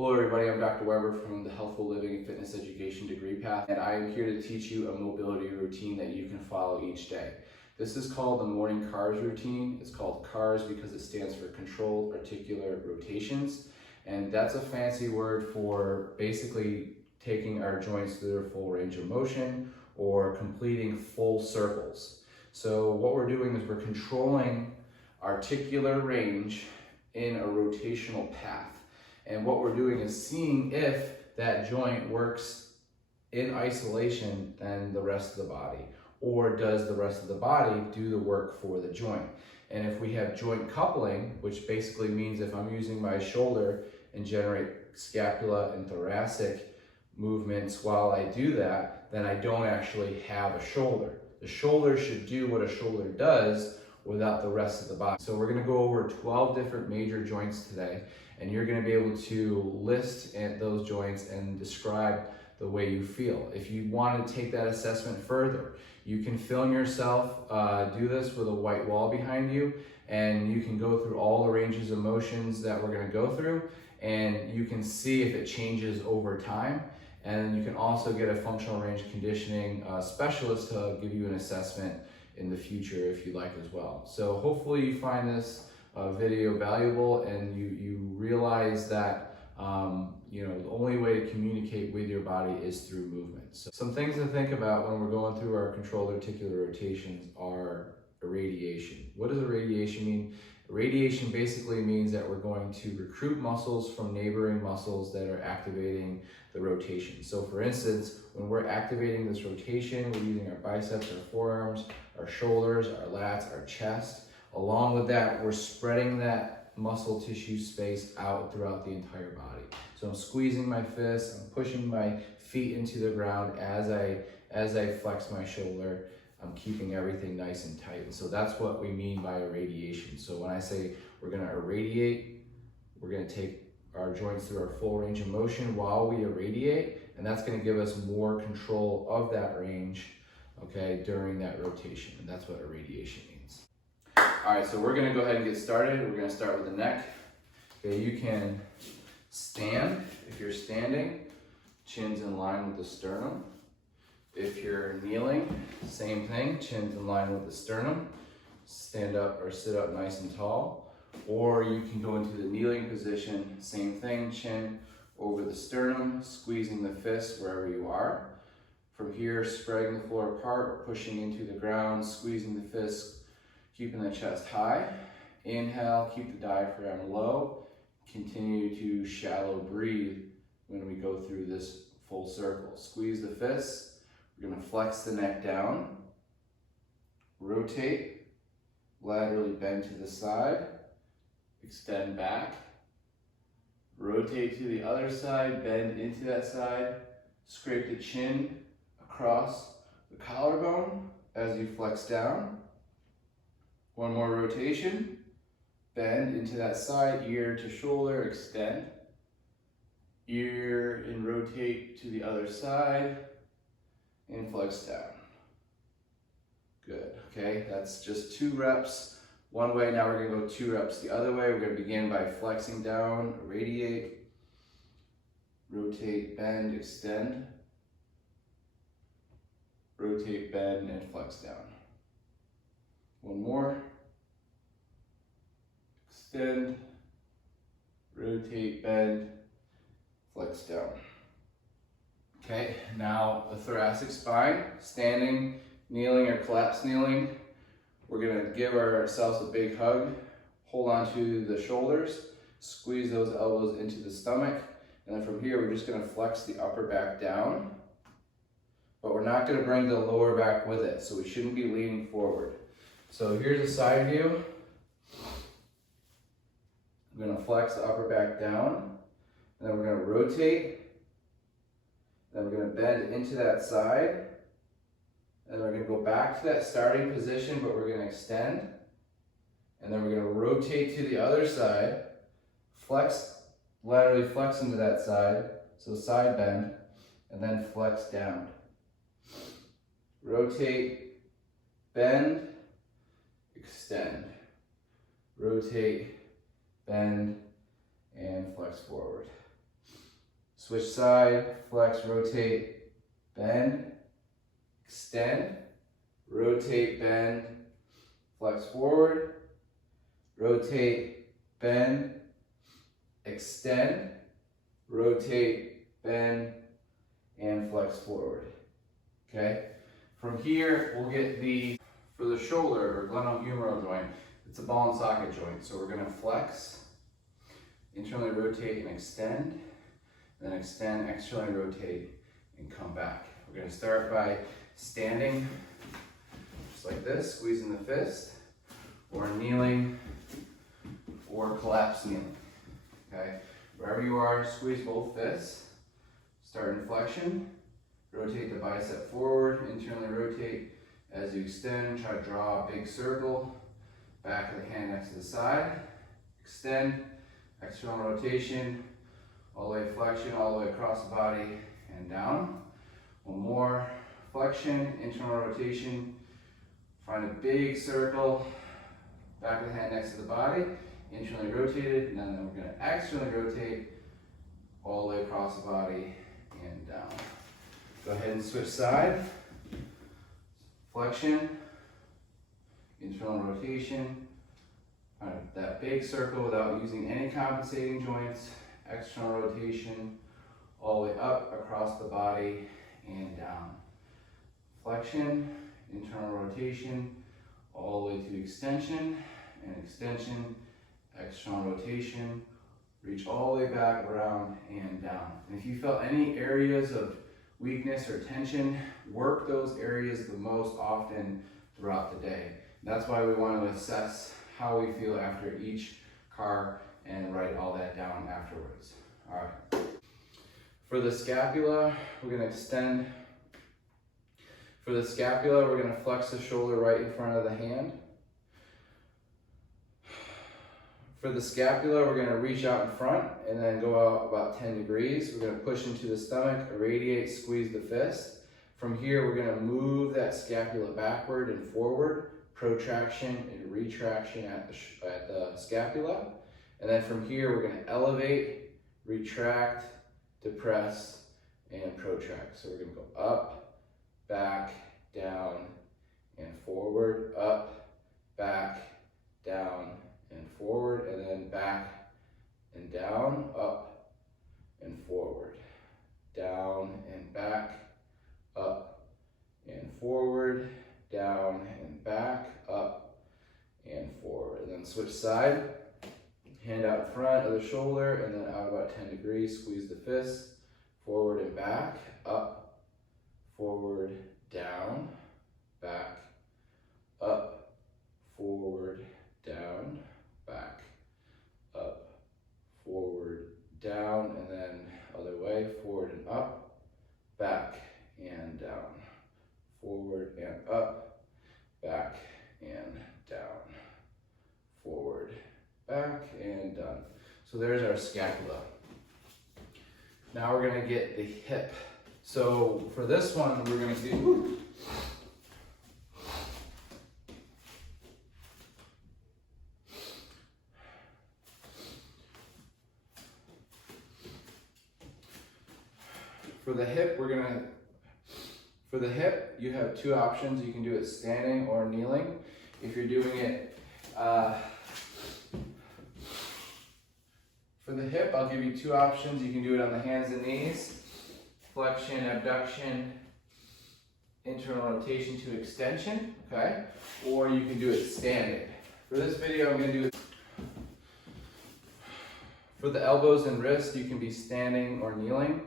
Hello everybody, I'm Dr. Weber from the Healthful Living and Fitness Education degree path, and I am here to teach you a mobility routine that you can follow each day. This is called the morning CARS routine. It's called CARS because it stands for Controlled Articular Rotations, and that's a fancy word for basically taking our joints through their full range of motion or completing full circles. So what we're doing is we're controlling articular range in a rotational path. And what we're doing is seeing if that joint works in isolation than the rest of the body, or does the rest of the body do the work for the joint. And if we have joint coupling, which basically means if I'm using my shoulder and generate scapula and thoracic movements while I do that, then I don't actually have a shoulder. The shoulder should do what a shoulder does without the rest of the body. So we're gonna go over 12 different major joints today, and you're gonna be able to list those joints and describe the way you feel. If you want to take that assessment further, you can film yourself, do this with a white wall behind you, and you can go through all the ranges of motions that we're gonna go through, and you can see if it changes over time. And you can also get a functional range conditioning specialist to give you an assessment in the future if you like as well. So hopefully you find this video valuable and you realize that the only way to communicate with your body is through movement. So some things to think about when we're going through our controlled articular rotations are irradiation. What does irradiation mean? Irradiation basically means that we're going to recruit muscles from neighboring muscles that are activating the rotation. So for instance, when we're activating this rotation, we're using our biceps, our forearms, our shoulders, our lats, our chest. Along with that, we're spreading that muscle tissue space out throughout the entire body. So I'm squeezing my fists, I'm pushing my feet into the ground as I flex my shoulder. I'm keeping everything nice and tight. And so that's what we mean by irradiation. So when I say we're gonna irradiate, we're gonna take our joints through our full range of motion while we irradiate, and that's gonna give us more control of that range, okay, during that rotation. And that's what irradiation means. All right, so we're gonna go ahead and get started. We're gonna start with the neck. Okay, you can stand. If you're standing, chin's in line with the sternum. If you're kneeling, same thing, chin's in line with the sternum. Stand up or sit up nice and tall. Or you can go into the kneeling position, same thing, chin over the sternum, squeezing the fists wherever you are. From here, spreading the floor apart or pushing into the ground, squeezing the fists, keeping the chest high. Inhale, keep the diaphragm low. Continue to shallow breathe when we go through this full circle. Squeeze the fists. We're gonna flex the neck down, rotate, laterally bend to the side, extend back, rotate to the other side, bend into that side, scrape the chin across the collarbone as you flex down. One more rotation, bend into that side, ear to shoulder, extend, ear and rotate to the other side, and flex down. Good, okay, that's just 2 reps. One way, now we're gonna go 2 reps the other way. We're gonna begin by flexing down, irradiate, rotate, bend, extend, rotate, bend, and flex down. One more, extend, rotate, bend, flex down. Okay, now the thoracic spine, standing, kneeling, or collapsed kneeling. We're gonna give ourselves a big hug, hold on to the shoulders, squeeze those elbows into the stomach, and then from here we're just gonna flex the upper back down, but we're not gonna bring the lower back with it, so we shouldn't be leaning forward. So here's a side view. I'm gonna flex the upper back down, and then we're gonna rotate. Then we're going to bend into that side, and we're going to go back to that starting position, but we're going to extend, and then we're going to rotate to the other side, flex, laterally flex into that side, so side bend, and then flex down. Rotate, bend, extend, rotate, bend, and flex forward. switch side, flex, rotate, bend, extend, rotate, bend, flex forward, rotate, bend, extend, rotate, bend, and flex forward. Okay? From here, we'll get for the shoulder or glenohumeral joint, it's a ball and socket joint. So we're gonna flex, internally rotate and extend, then extend, externally rotate, and come back. We're gonna start by standing, just like this, squeezing the fist, or kneeling, or collapse kneeling. Okay? Wherever you are, squeeze both fists. Start in flexion. Rotate the bicep forward, internally rotate. As you extend, try to draw a big circle. Back of the hand next to the side. Extend, external rotation, all the way flexion, all the way across the body and down. One more, flexion, internal rotation. Find a big circle, back of the hand next to the body, internally rotated, and then we're going to externally rotate all the way across the body and down. Go ahead and switch side. Flexion, internal rotation, find that big circle without using any compensating joints, external rotation, all the way up across the body and down. Flexion, internal rotation, all the way to extension, and extension, external rotation, reach all the way back around and down. And if you felt any areas of weakness or tension, work those areas the most often throughout the day. That's why we want to assess how we feel after each car and write all that down afterwards. All right. For the scapula, we're going to extend. For the scapula, we're going to flex the shoulder right in front of the hand. For the scapula, we're going to reach out in front and then go out about 10 degrees. We're going to push into the stomach, irradiate, squeeze the fist. From here, we're going to move that scapula backward and forward, protraction and retraction at the scapula. And then from here, we're going to elevate, retract, depress, and protract. So we're going to go up, back, down, and forward, up, back, down, and forward, and then back and down, up and forward, down and back, up and forward, down and back, up and forward. And then switch side, hand out in front of the shoulder, and then out about 10 degrees, squeeze the fist, forward and back, up, forward, down, back, up, forward, down, back, up, forward, down, and then other way, forward and up, back and down, forward and up, back and down, forward, back, and done. So there's our scapula. Now we're going to get the hip. So for this one, we're going to do for the hip, you have two options. You can do it standing or kneeling. If you're doing it for the hip, I'll give you two options. You can do it on the hands and knees, flexion, abduction, internal rotation to extension, okay? Or you can do it standing. For this video, I'm going to do it. For the elbows and wrists, you can be standing or kneeling.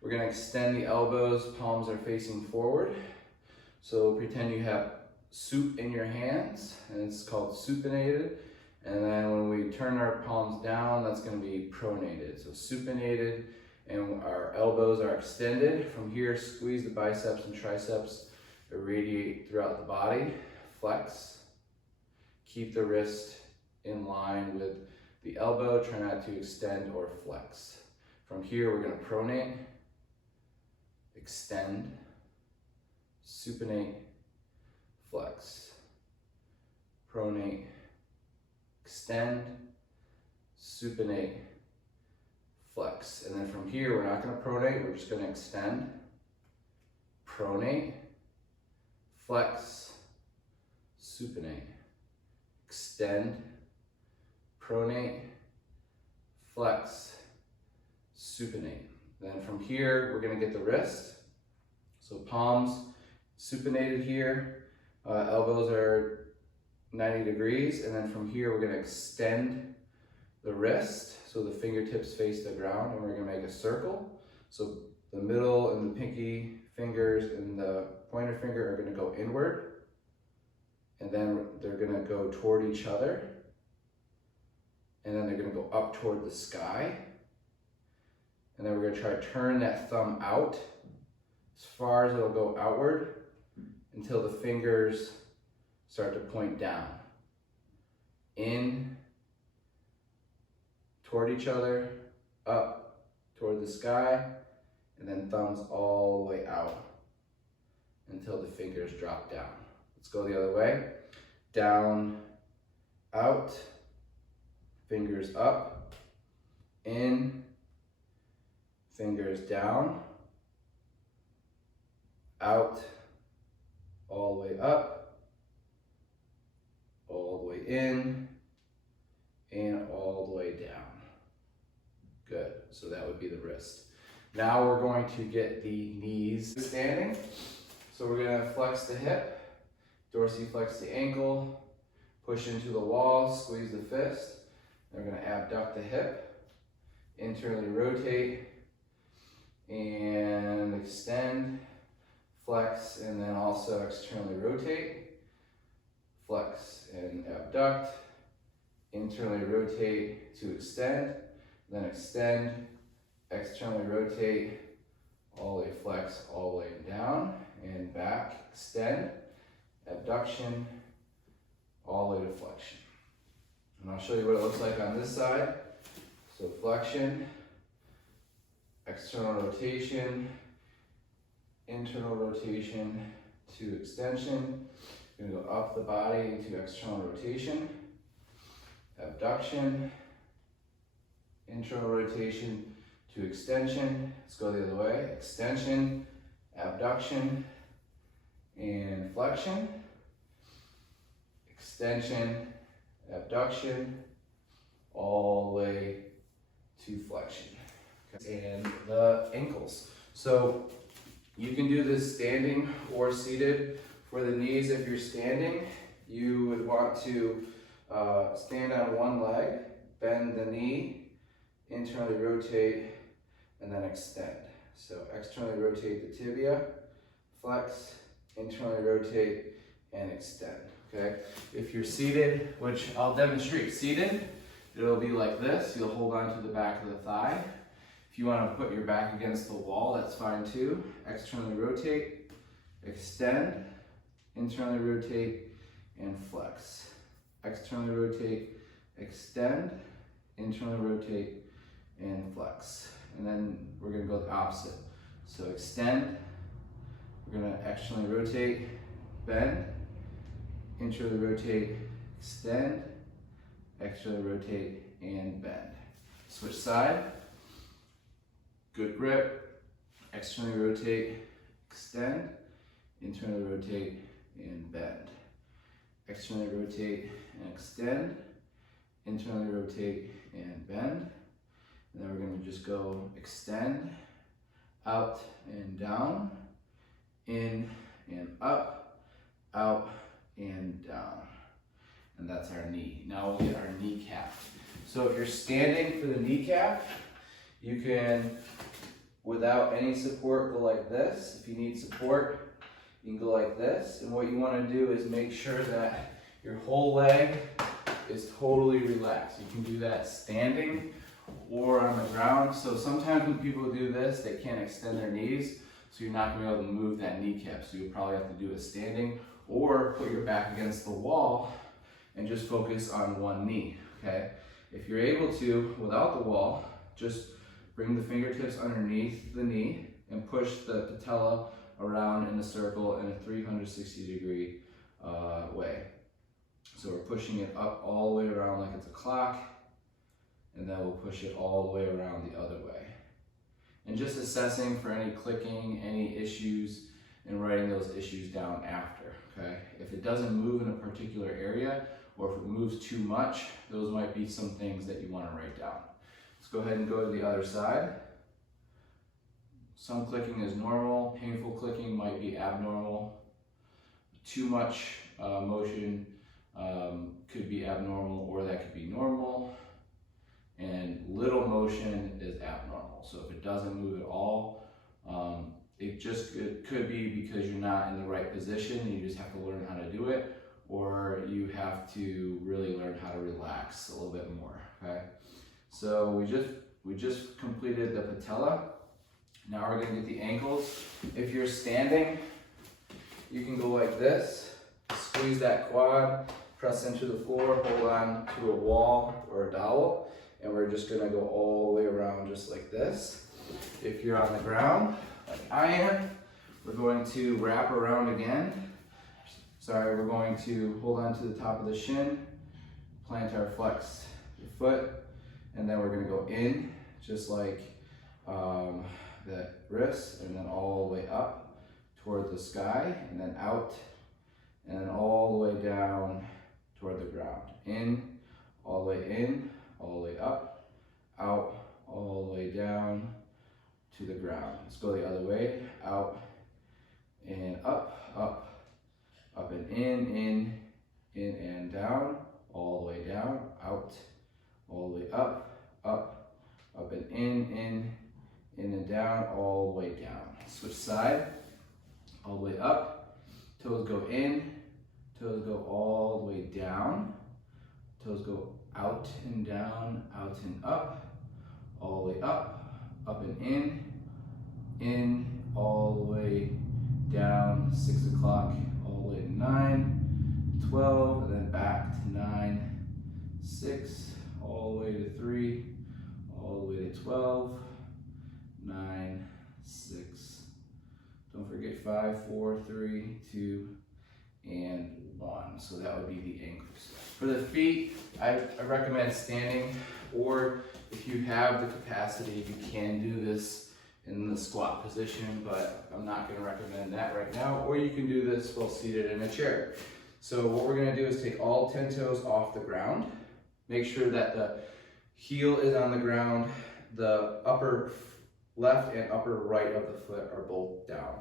We're going to extend the elbows, palms are facing forward. So pretend you have soup in your hands, and it's called supinated. And then when we turn our palms down, that's going to be pronated. So supinated, and our elbows are extended. From here, squeeze the biceps and triceps, irradiate throughout the body, flex. Keep the wrist in line with the elbow, try not to extend or flex. From here, we're going to pronate, extend, supinate, flex, pronate, extend, supinate, flex. And then from here, we're not gonna pronate, we're just gonna extend, pronate, flex, supinate, extend, pronate, flex, supinate. Then from here, we're gonna get the wrist. So palms supinated here, elbows are 90 degrees, and then from here, we're gonna extend the wrist so the fingertips face the ground, and we're gonna make a circle. So the middle and the pinky fingers and the pointer finger are gonna go inward, and then they're gonna go toward each other, and then they're gonna go up toward the sky. And then we're gonna try to turn that thumb out as far as it'll go outward until the fingers start to point down. In, toward each other, up toward the sky, and then thumbs all the way out until the fingers drop down. Let's go the other way. Down, out, fingers up, in, fingers down, out, all the way up, all the way in, and all the way down. Good, so that would be the wrist. Now we're going to get the knees standing. So we're gonna flex the hip, dorsiflex the ankle, push into the wall, squeeze the fist. Then we're gonna abduct the hip, internally rotate, and extend, flex, and then also externally rotate, flex and abduct, internally rotate to extend, then extend, externally rotate, all the way flex, all the way down and back, extend, abduction, all the way to flexion. And I'll show you what it looks like on this side. So flexion, external rotation, internal rotation to extension. You're gonna go up the body into external rotation, abduction, internal rotation to extension. Let's go the other way. Extension, abduction, and flexion. Extension, abduction, all the way to flexion. And the ankles. So you can do this standing or seated. For the knees, if you're standing, you would want to stand on one leg, bend the knee, internally rotate, and then extend. So externally rotate the tibia, flex, internally rotate, and extend, okay? If you're seated, which I'll demonstrate seated, it'll be like this. You'll hold on to the back of the thigh. If you want to put your back against the wall, that's fine too. Externally rotate, extend, internally rotate, and flex. Externally rotate, extend, internally rotate, and flex. And then we're gonna go the opposite. So extend, we're gonna externally rotate, bend, internally rotate, extend, externally rotate, and bend. Switch side, good grip, externally rotate, extend, internally rotate, and bend. Externally rotate and extend, internally rotate and bend. And then we're going to just go extend, out and down, in and up, out and down. And that's our knee. Now we'll get our kneecap. So if you're standing for the kneecap, you can, without any support, go like this. If you need support, you can go like this. And what you want to do is make sure that your whole leg is totally relaxed. You can do that standing or on the ground. So sometimes when people do this, they can't extend their knees, so you're not going to be able to move that kneecap. So you'll probably have to do it standing or put your back against the wall and just focus on one knee, okay? If you're able to, without the wall, just bring the fingertips underneath the knee and push the patella around in a circle in a 360-degree way. So we're pushing it up all the way around like it's a clock, and then we'll push it all the way around the other way. And just assessing for any clicking, any issues, and writing those issues down after, okay? If it doesn't move in a particular area, or if it moves too much, those might be some things that you want to write down. Let's go ahead and go to the other side. Some clicking is normal, painful clicking might be abnormal. Too much motion could be abnormal, or that could be normal. And little motion is abnormal. So if it doesn't move at all, it could be because you're not in the right position and you just have to learn how to do it, or you have to really learn how to relax a little bit more, okay? So we just completed the patella. Now we're gonna get the ankles. If you're standing, you can go like this, squeeze that quad, press into the floor, hold on to a wall or a dowel, and we're just gonna go all the way around just like this. If you're on the ground, like I am, we're going to wrap around again. Sorry, we're going to hold on to the top of the shin, plantar flex the foot, and then we're gonna go in, just like the wrist, and then all the way up toward the sky, and then out, and then all the way down toward the ground. In, all the way in, all the way up, out, all the way down to the ground. Let's go the other way, out and up, up, up and in and down, all the way down, out, all the way up, up, up and in and down, all the way down. Switch side, all the way up, toes go in, toes go all the way down, toes go out and down, out and up, all the way up, up and in, all the way down, 6 o'clock, all the way to 9, 12, and then back to 9, 6, all the way to 3, all the way to 12, 9, 6. Don't forget 5, 4, 3, 2, and 1. So that would be the ankles. For the feet, I recommend standing, or if you have the capacity, you can do this in the squat position, but I'm not going to recommend that right now. Or you can do this while seated in a chair. So what we're going to do is take all 10 toes off the ground. Make sure that the heel is on the ground, the upper left and upper right of the foot are both down.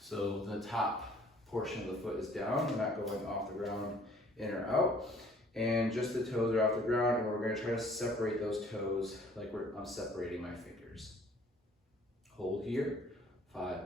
So the top portion of the foot is down. We're not going off the ground in or out. And just the toes are off the ground, and we're going to try to separate those toes like I'm separating my fingers. Hold here, 5,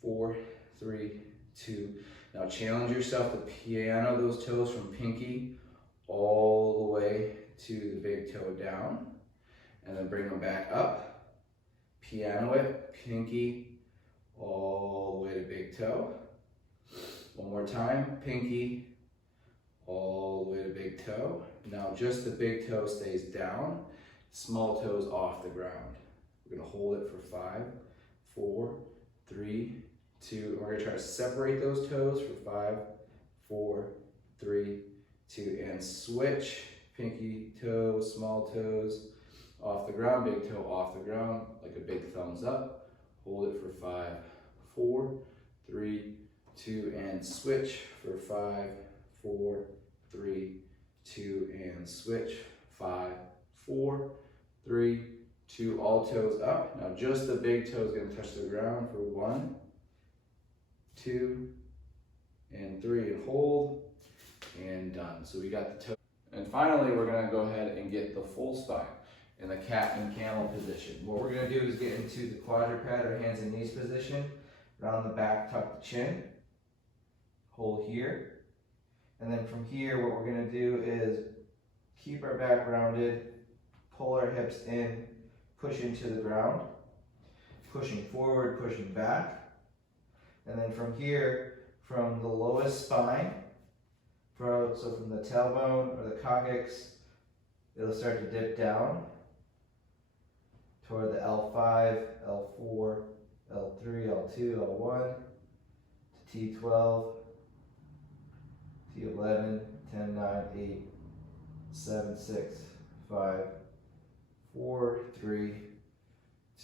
4, 3, 2. Now challenge yourself to piano those toes from pinky all the way to the big toe down, and then bring them back up. Piano it, pinky all the way to big toe. One more time, pinky all the way to big toe. Now just the big toe stays down, small toes off the ground. We're gonna hold it for 5, 4, 3, 2, and we're gonna try to separate those toes for 5, 4, 3, 2, and switch. Pinky toe, small toes off the ground, big toe off the ground, like a big thumbs up. Hold it for 5, 4, 3, 2, and switch for 5, 4, 3, 2, and switch. 5, 4, 3, 2, all toes up. Now just the big toe is going to touch the ground for 1, 2, and 3, and hold, and done. So we got the toe. And finally, we're going to go ahead and get the full spine in the cat and camel position. What we're going to do is get into the quadruped or hands and knees position. Round the back, tuck the chin. Hold here. And then from here, what we're going to do is keep our back rounded, pull our hips in, push into the ground, pushing forward, pushing back. And then from here, from the lowest spine, so from the tailbone or the coccyx, it'll start to dip down toward the L5, L4, L3, L2, L1, to T12, T11, 10, 9, 8, 7, 6, 5, 4, 3,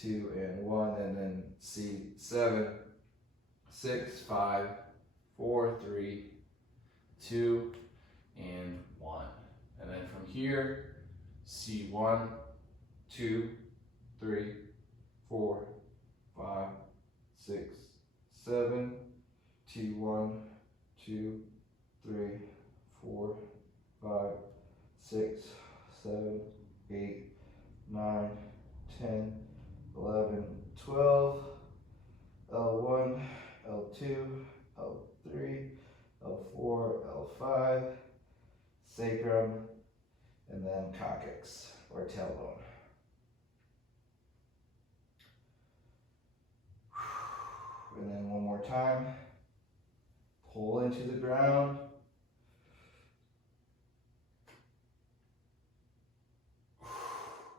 2, and 1, and then C 7, 6, 5, 4, 3, 2, and 1. And then from here, C 1, 2, 3, 4, 5, 6, 7, T 1, 2, 3, 4, 5, 6, 7, 8, 9, 10, 11, 12, L1, L2, L3, L4, L5, sacrum, and then coccyx or tailbone. And then one more time, pull into the ground.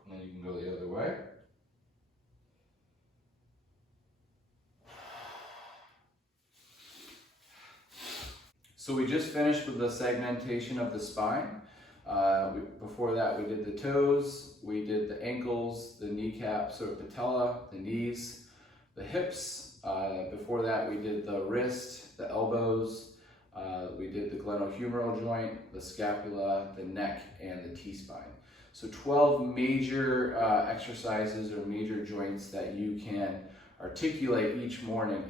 And then you can go the other way. So we just finished with the segmentation of the spine. Before that, we did the toes, we did the ankles, the kneecaps or patella, the knees, the hips. Before that, we did the wrist, the elbows, we did the glenohumeral joint, the scapula, the neck, and the T-spine. So 12 major exercises or major joints that you can articulate each morning.